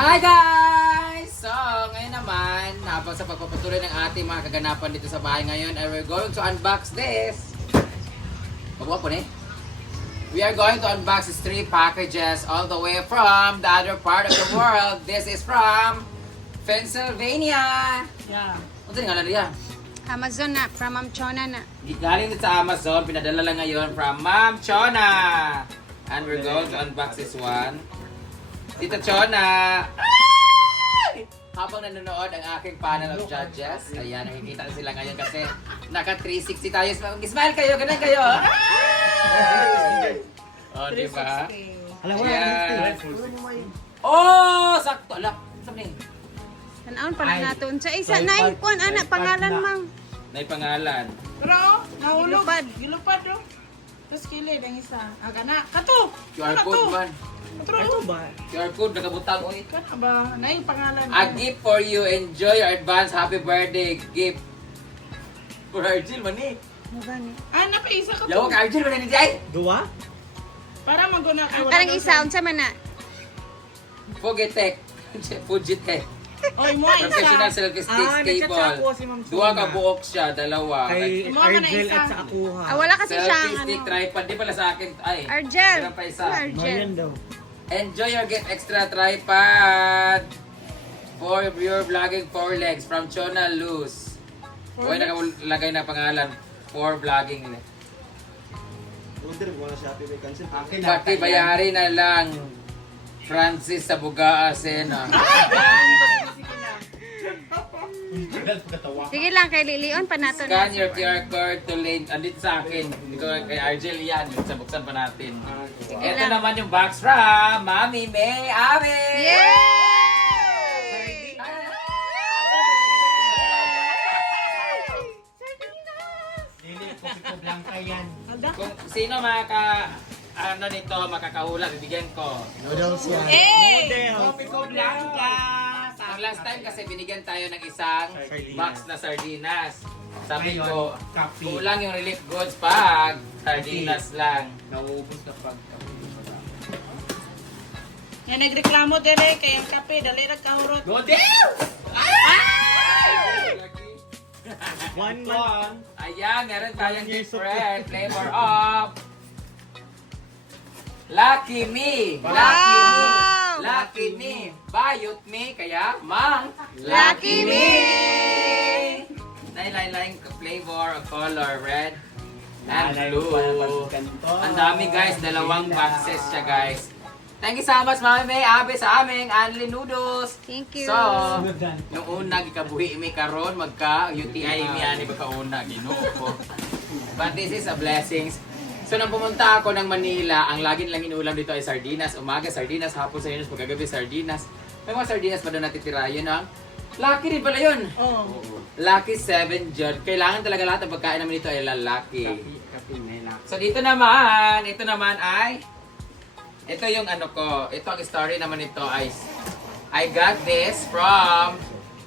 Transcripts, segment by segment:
Hi guys! So, ngayon naman, habang sa pagpapatuloy ng ating mga kaganapan dito sa bahay ngayon, and we're going to unbox this. Pagwa po ni. We are going to unbox these 3 packages all the way from the other part of the world. This is from Pennsylvania. Yeah. Ano nga na riyan? Amazon na, from Ma'am Chona na. Galing dito sa Amazon, pinadala lang ngayon from Ma'am Chona. And we're going to unbox this one. Tita Chona! Ay! Habang nanonood ang aking panel of judges, ayan, nakikita sila ngayon kasi naka 360 tayo. Smile kayo, ganun kayo. Ay! Oh, di ba? Alam mo Ayan. Oh, sakto. Ala, sabi ni. Tanaon pala natin. Sa isa, naikuan, anak, pangalan, Ma'am. May pangalan. Pero, nahulog. Gilupad. Gilupad, oh. Tapos kilid ang isa. Aga na. Kato! QR Ano code to? man. Kato ba? QR code, nakabutang. Uy. Kana ba? Naing pangalan. A gift for you. Enjoy your advance happy birthday gift. For Argel, mani. Magani. Ah, napaisa ka Lawag to. Argel, mani ni Jai. Dua? Para maguna ka. Parang isa, unsa man na. Fugitek. Fugitek. Oy, mo isa. Professional selfie stick nagchat sa cable. ako si Ma'am Dua Chona. ka buok siya, dalawa. Kay Mama na Argel isa. at sa Akuha. Ah, wala kasi siyang, Selfie stick ano. tripod. Di pala sa akin. Ay. Argel. Meron pa isa. Argel. Marian daw. Enjoy your gift extra tripod. For your vlogging 4 legs from Chona Luz. Uy, nakalagay na pangalan. For vlogging. Order mo na siya, may cancel. Pati bayari na lang. Francis sa Bugaa Sena. Sige lang, kay Lilion pa nato Scan na. your QR code to link. Andito sa akin. Dito kay Argel yan. Buksan pa natin. Sige Ito lang. naman yung box from Mami May Ave. Yay! Dili, ko blanca yan. Ada. Kung sino ano nito, makakahula, bibigyan ko. Noodles yan. Eh! Noodles. Ko Blanca! Ang last time kasi binigyan tayo ng isang Sardinas. box na sardinas. Sabi Ngayon, ko, coffee. kulang yung relief goods pag sardinas lang. Nauubos na pag Yan nagreklamo dire kay ang kape dali ra kahurot. Noodles! One month. Ayan, meron tayong Years of- different flavor of Lucky Me! Wow! Lucky Me! Lucky Me! Bayot Me! Kaya, Mang Lucky Me! Lain-lain flavor of color, red and Lalay blue. pa na pagkanto. Ang dami guys, dalawang boxes siya guys. Thank you so much Mami May Abe sa aming Anli Noodles. Thank you. So, nung una gikabuhi mi karon magka UTI mi ani ba kauna Ginoo ko. But this is a blessings. So nang pumunta ako ng Manila, ang lagi lang inuulam dito ay sardinas, umaga sardinas, hapon sardinas, pagkagabi sardinas. May mga sardinas pa doon natitira yun ang Lucky rin pala yun. Oh. Lucky 7 Jud. Kailangan talaga lahat ng pagkain naman dito ay lalaki. Kapi may laki. So ito naman ay ito yung ano ko, ito ang story naman nito ay I got this from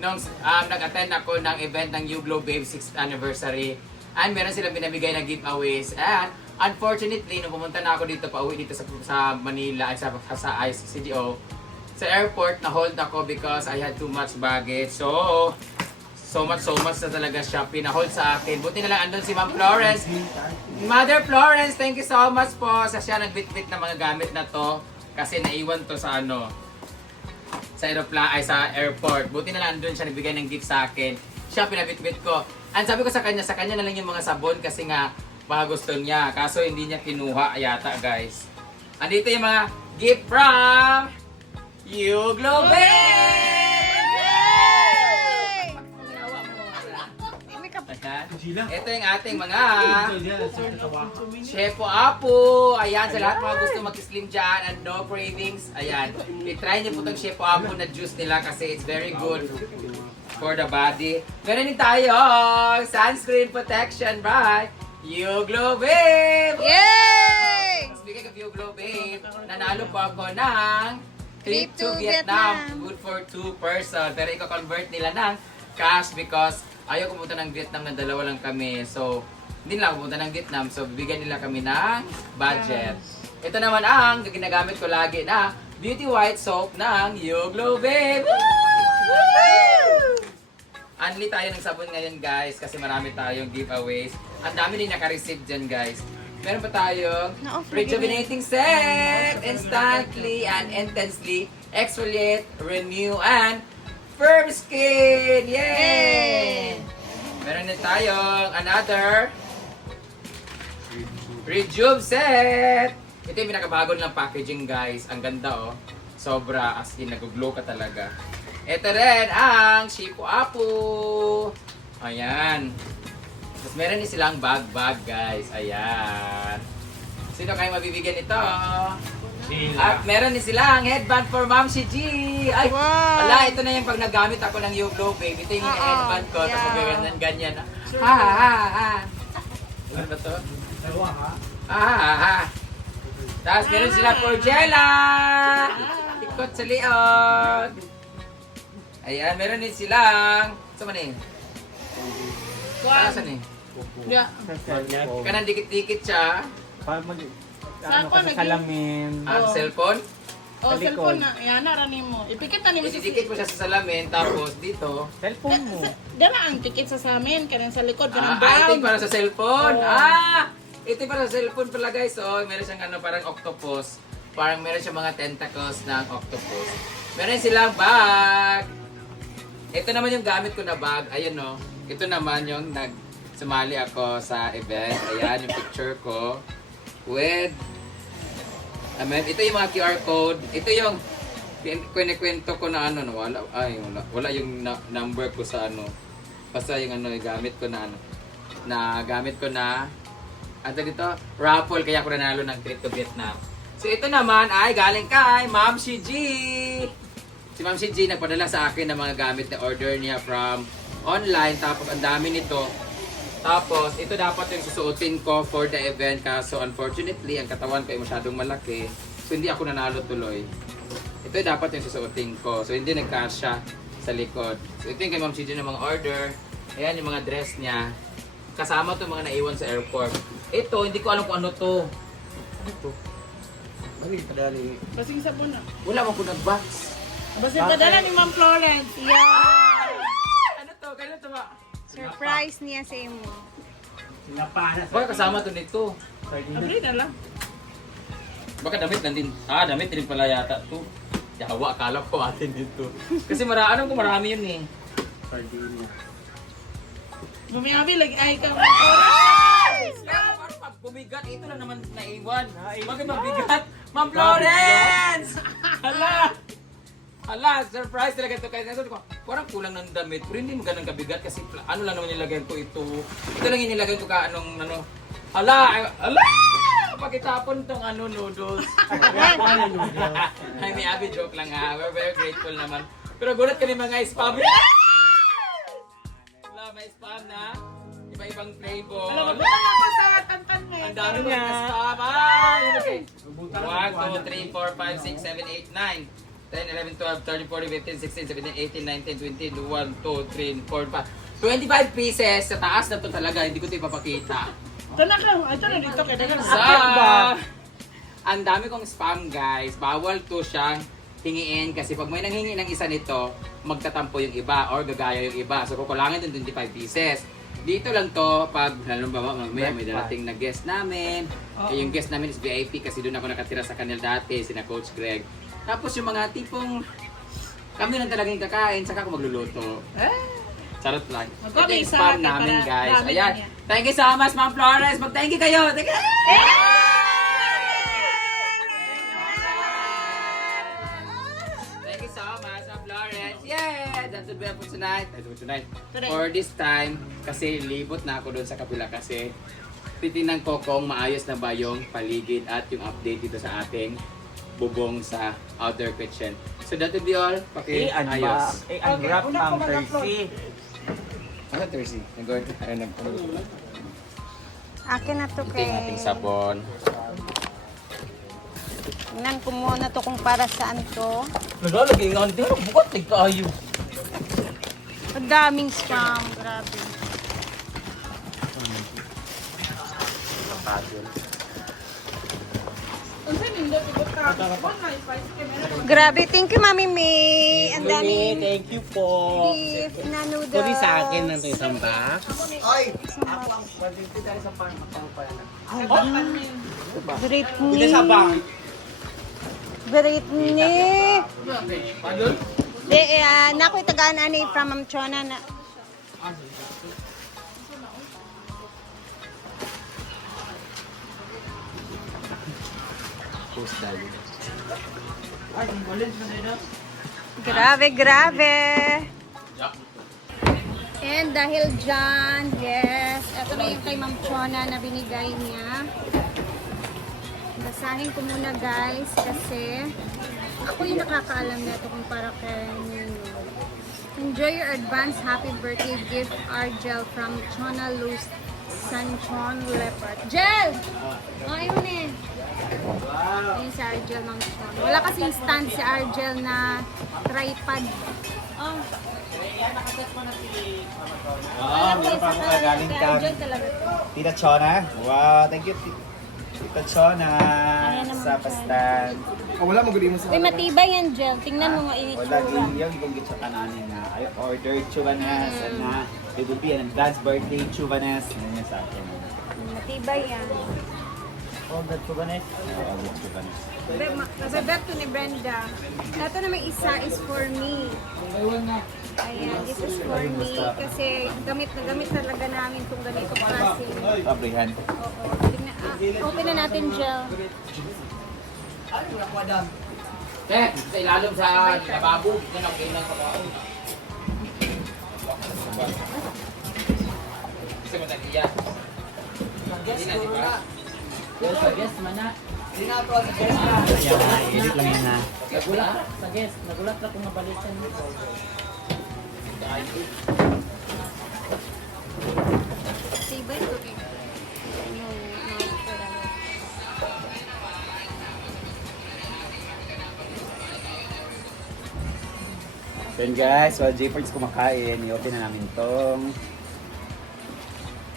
nung nag-attend ako ng event ng Uglo Babe 6th anniversary. And meron silang binabigay na giveaways. And unfortunately, nung pumunta na ako dito, pauwi dito sa Manila at sa CDO, sa airport, na-hold ako because I had too much baggage. So much na talaga siya pina-hold sa akin. Buti na lang andun si Ma'am Florence. Mother Florence, thank you so much po sa siya nagbitbit ng mga gamit na to. Kasi naiwan to sa sa airport. Buti na lang andun siya nagbigay ng gift sa akin. Siya pinabitbit ko. And sabi ko sa kanya na lang yung mga sabon kasi nga baka gusto niya. Kaso hindi niya kinuha yata guys. Andito yung mga gift from Uglo Babe! Ito yung ating mga Shepo Apo. Ayan, sa lahat mga gusto mag-slim dyan and no cravings. Ayan, i-try niyo po itong Shepo Apo na juice nila kasi it's very good for the body. Meron din tayo sunscreen protection by Uglo Babe! Yay! Speaking of Uglo Babe, nanalo po ako ng trip Trip to to Vietnam. Vietnam. Good for 2 person. Pero i-convert nila ng cash because ayaw pumunta ng Vietnam na dalawa lang kami. So, hindi nila pumunta ng Vietnam. So, bibigyan nila kami ng budget. Ito naman ang ginagamit ko lagi na Beauty White Soap ng Yuglo Babe. Unli tayo ng sabon ngayon guys kasi marami tayong giveaways. Ang dami din naka-receive dyan guys. Meron pa tayong Na-off rejuvenating set, instantly and intensely exfoliate, renew, and firm skin! Yay! Meron din tayong another Rejuve set! Ito yung pinakabago ng packaging guys. Ang ganda oh. Sobra as in nag-glow ka talaga. Ito rin ang Shipo Apu. Ayan. Tapos meron din silang bag guys. Ayan. Sino kayo mabibigyan ito? At meron din silang headband for Ma'am si G. Ay, Wow. ala, ito na yung pag nagamit ako ng Yuglo Babe. Ito yung Oo, headband ko. Tapos yeah. ganyan. Ha ha ha ha. Ano ba to? Dalawa ha? Ah. Tapos meron sila for Jella. Ikot sa liot. Ayan, meron din silang... Saan man eh? Saan eh? Yeah. Kanang dikit-dikit siya. Para mag... Saan pa lagi? salamin. Ang Oo. cellphone. Oh, Sa likod. cellphone na. Yan, naranin mo. Ipikit na ni mo Ididikit mo siya sa salamin. Tapos dito. Cellphone mo. Dala ang tikit sa samin. Kanang sa likod. Ito Kanang brown. yung para sa cellphone. Oo. Ito yung para sa cellphone pala guys. So, meron siyang ano, parang octopus. Parang meron siyang mga tentacles ng octopus. Meron silang bag. Ito naman yung gamit ko na bag. Ayan no. Ito naman yung sumali ako sa event. Ayan yung picture ko. With ito yung mga QR code. Ito yung kwento ko na ano. Wala yung number ko sa ano. Basta yung ano, gamit ko na ano. Gamit ko na dito, raffle. Kaya ako nanalo ng trip to Vietnam. So ito naman ay galing kay Ma'am si G. Si Ma'am si G nagpadala sa akin ng mga gamit na order niya from online. Tapos ang dami nito. Tapos ito dapat yung susuotin ko for the event. Kaso unfortunately, ang katawan ko ay masyadong malaki. So hindi ako nanalo tuloy. Ito dapat yung susuotin ko. So hindi nagkasya sa likod. So ito yung kay Ma'am si G ng mga order. Ayan yung mga dress niya. Kasama to mga naiwan sa airport. Ito, hindi ko alam kung ano to. Ano to? Balik padali. Kasing sabon na. Wala mo ko nag-box. Basta padala ni Ma'am Florence. Yeah. Ano to? Kailan to ba? Surprise niya sa imo. Sinapana Baka kasama to nito. Abri na lang. Baka damit na din. Damit din pala yata to. Yawa, akala ko atin dito. Kasi alam ko marami yun eh. Sardinia. Bumiyabi lagi ay ka. Parang pag bumigat, ito lang naman naiwan. Bakit mabigat? Ma'am Florence! Hala, surprise talaga ito. Kaya ko, parang kulang ng damit. Pero hindi mo ganun kabigat kasi ano lang naman nilagay ko ito. Ito lang yung nilagay ko ka ano. Hala! Pagkitapon tong noodles. Ay, may abi joke lang ha. We're very grateful naman. Pero gulat kami mga spam. Wala, may spam na. Iba-ibang flavor. Alam mo, punta na ako sa tantan mo. Ang dami mga spam. Ay, okay. 1, 2, 3, 4, 5, 6, 7, 8, 9. 10, 11, 12, 13, 14, 15, 16, 17, 18, 19, 20, 1, 2, 3, 4, 5. 25 pieces sa taas na to talaga. Hindi ko ito ipapakita. Ito na ka. Ito na dito. Kaya dagan. Ang dami kong spam guys. Bawal to siyang hingiin kasi pag may nanghingi ng isa nito, magtatampo yung iba or gagaya yung iba. So kukulangin din 25 pieces. Dito lang to pag halimbawa mamaya may darating na guest namin. Eh, yung guest namin is VIP kasi doon ako nakatira sa kanila dati, sina Coach Greg. Tapos yung mga tipong kami lang talagang kakain, saka ako magluluto. Charot lang. Ito yung spam namin guys. Ayan. Thank you so much Ma'am Flores. Mag-thank you kayo. Thank you. Thank you so much Ma'am Flores. Yeah! That will be all for tonight. For this time, kasi libot na ako doon sa kapila kasi titingnan ko kung maayos na ba yung paligid at yung update dito sa ating bubong sa outdoor kitchen. So that will be all. Ayos. unwrap ang Thursday. Ano Thursday? Akin na to Ito kay... yung ating sabon. Tingnan ko muna to kung para saan to. Nagalagay nga nito. Bukat ay kayo. Ang daming spam. Grabe. Ang sanin daw, tigot ka. One high spice. Kaya meron Grabe, thank you, Mami May. Ang daming Thank you po. beef na noodles. Pwede sa akin ng isang box. Britney. Sa bank. Britney. Di, nako'y tagaan ani from Ma'am Chona na. Post dali. Grabe, grabe. And dahil dyan, yes, ito na yung kay Ma'am Chona na binigay niya. Basahin ko muna guys kasi ako yung nakakaalam na ito kung para kay Nino. Enjoy your advance happy birthday gift, Argel from Chona Luz Sanchon Leopard. Gel! Oh, ayun eh. Ayun si Argel, Ma'am Chona. Wala kasing stand si Argel na tripod. Oh. Meron pa akong kagaling Kay kang Argel talaga to. Tita Chona. Wow, thank you Tita Chona Ayan naman sa siya. pastan. Uy, matibay yan, Gel. Tingnan mo nga Wala initsura. yung gungit sa kananin na I ordered chuvanas and na it will be an advance birthday chuvanas. Ano yun sa akin? Matibay yan. All the chuvanas? All the chuvanas. Masabat to ni Brenda. Ito na may isa is for me. Ayan, this is for me. Kasi gamit na gamit talaga namin itong ganito klase. Pabrihan. Oo. Open na natin, Gel. Kaya, sa ilalom sa lababo. Yan ang kailang kapao. Kasi mo nag-iya. Hindi na, di ba? Yes, sa guest man na. Ayan, edit lang yun na. Nagulat sa guest. Nagulat na kung nabalikan mo. Matibay to. Then guys, while Jayford's kumakain, i-open na namin tong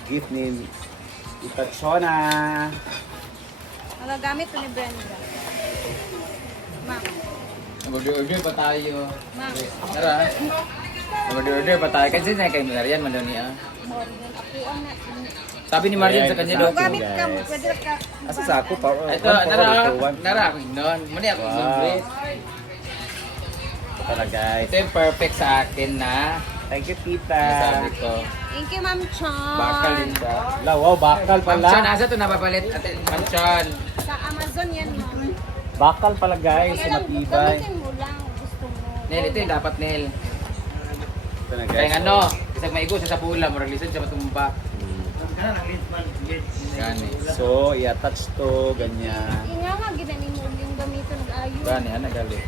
gift ni Tita Chona. Magagamit to ni Brenda. Ma'am. Mag-order pa tayo. Ma'am. Tara. Mag-order pa tayo. Kasi na kay Marian, Maloni ah. Morgan. Ako ang na... Sabi ni Marian sa kanya daw. Gamit ka, guys. pwede ka. Asa sa ako? Ito, nara ako nun. Muna ako Wow. nun. Tara guys. Ito yung perfect sa akin na Thank you, Tita. sabi ko. Thank you, Ma'am Chon. Bakal din siya. Wow, bakal pala. Manchon, asa ito napapalit? Ate, Manchon. Sa Amazon yan, Ma'am. Bakal pala guys, Kaya lang, matibay. gamitin mo lang. Gusto mo. Nel, ito yung dapat Nel. Ito na Kaya guys. ano, isang maigo siya sa pula, murag listen siya matumba. Gani. So, i-attach to, ganyan. Nga nga, ginanin mo yung gamiton ng ayun. Gani, ano gali.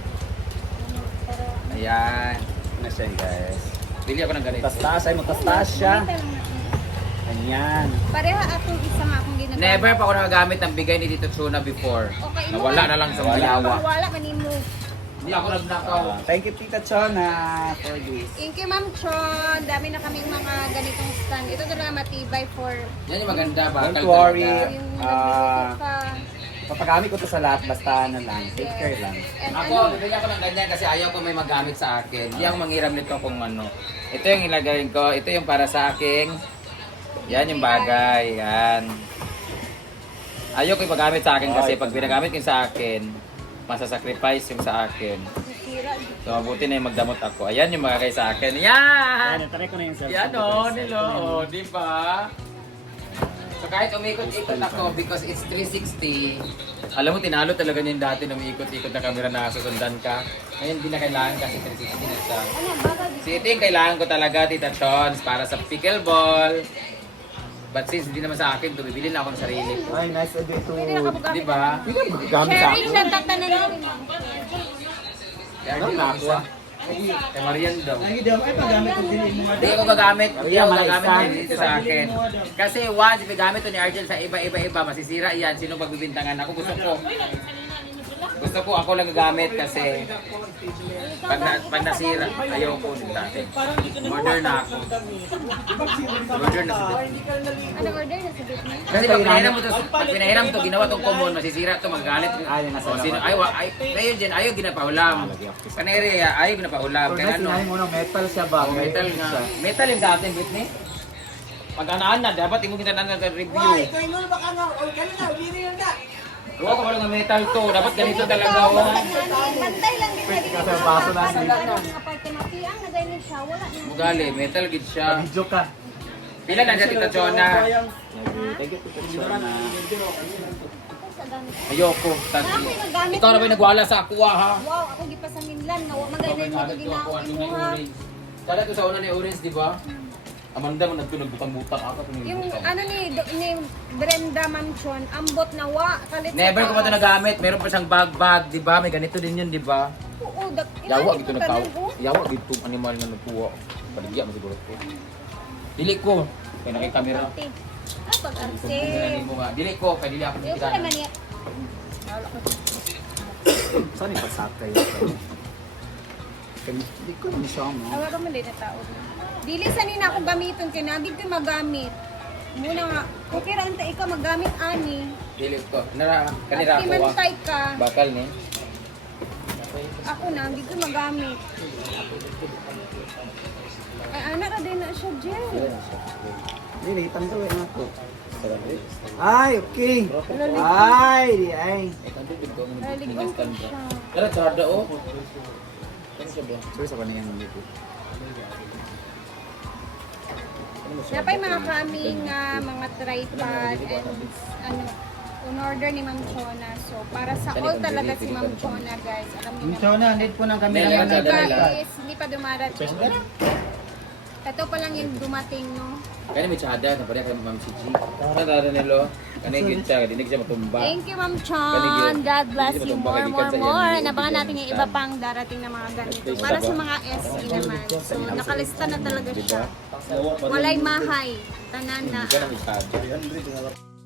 Para... Ayan. Ano siya guys? Bili ako ng ganito. Tastas ay matastas siya. Gamitan lang natin. Ganyan. Pareha atong isa nga akong ginagamit. Never pa ako nagagamit ng bigay ni Tito Chuna before. Okay, Nawala na lang sa malawa. Wala kanimo. Hindi ako nagnakaw. Thank you, Tita Chona, for this. Thank you, Ma'am Chon. Dami na kaming mga ganitong stand. Ito talaga matibay for Yan yung maganda, bakal Don't worry. talaga. yung Ah, nagluluto ka. Papagamit ko to sa lahat, basta ano lang, take care lang. And Ako, bibili ako ng ganyan kasi ayaw ko may magamit sa akin. Hindi ako manghiram nito kung ano. Ito yung ilagay ko. Ito yung para sa akin. Yan yung bagay. Yan. Ayaw ko yung magamit sa akin kasi pag pinagamit ko yung sa akin, masasacrifice yung sa akin. sira. So, mabuti na yung magdamot ako. Ayan yung magagay sa akin. Yan! try ko na yung Yan o, nilo. O, di ba? So, kahit umikot-ikot ako because it's 360, alam mo, tinalo talaga niya yung dati na umiikot-ikot na camera na susundan ka. Ngayon, hindi na kailangan kasi 360 na siya. Ano, baka So, ito yung kailangan ko talaga, Tita Chons, para sa pickleball. But since hindi naman sa akin, bibili na ako ng sarili ko. Ay, nice idea to. pwede na kabugamit. Di ba? Gamit sa Sharing ako. na tatanan natin. Kaya Ano hindi na na ako? ako. Kay Marian daw. Ay, daw, ay, magamit ko din mo. Hindi ako magamit. Hindi ako Marian, magamit malaisan. dito sa akin. Kasi once, if gamit to ni Argel sa iba-iba-iba, masisira yan. Sino pagbibintangan ako? Gusto ko. Gusto ko ako lang gagamit kasi pag nasira, ayoko din dati. Order na ako. Order na ako. Ano order na sa business? Kasi pag pinahiram to, ginawa tong common, masisira to, magalit. Ay, nasa O, sino, ayaw din, ayaw ginapaulam. Kanere, ayaw ginapaulam. Pero Kaya ano, sinabi mo na metal siya ba? metal nga. Metal yung sa atin, Britney. Pag anaan na, dapat imo kita na review. Huwag ko pala ng metal to, dapat ganito talaga. Oh. Bantay lang din Pwede ka sa baso na sila. Mga parte na kiyang na ganyan siya, wala na. Mugali, metal gid siya. Video ka. Pila na dyan tita Chona? Thank you, Tita Chona. Ayoko. Ako yung nagamit Ikaw na ba na. nagwala sa aqua ha? Wow, ako gipasanginlan na magaynan mo ginawa mo ha. Dala to sa una ni Orange, di ba? Amanda mo nagtunog butang-butang ako. Yung ano ni Brenda Manchon, ambot na wa kalit sa Never ko pa ito taas. nagamit. Meron pa siyang bag-bag, di ba? May ganito din yun, di ba? Oo, Yawa ilan gito ito nagtao. tanan ko? Yawa gito animal nga nagtuwa. Paligya mo siguro ko. Dili ko. Kaya nakikamera. Arte. Ah, pag-arte. Dili mo nga. Dili ko. Kaya dili ako Ayoko kita. naman niya. Saan yung pasakay? Hindi ko naman siya mo. Awa ka man din na tao. Dili sa nina akong gamiton kay nagid ko magamit. Muna nga, okay ra unta ikaw magamit ani. Dili ko. Kanira At ako ah. timantay ka. Bakal ni. Ako na, hindi ko magamit. Ay, anak ka din na siya, Jen. Hindi, tanto eh ako. Ay, okay. Ay, di ay. Naligon ko siya. Kaya tsada oh. Ano siya ba? Sorry sa panayang dito. Napay mga kaming mga tripod and ano, on order ni Ma'am Chona. So, para sa all talaga si Ma'am Chona, guys. Alam niyo na. Chona, need po ng camera Meron Yung ka iba nila. is hindi pa dumarating. Ito pa lang yung dumating, no? Kaya may tsada. Napariya kay Ma'am Gigi. Tsada nilo. Kanay yun siya. Dinig siya matumba. Thank you, Ma'am Chon. God bless you more, more, Kanigyan. more. Nabangan natin yung iba pang darating na mga ganito. Para sa mga SE naman. So, nakalista na talaga siya. Walay mahay. Tanan na. Hindi ka na may tsada.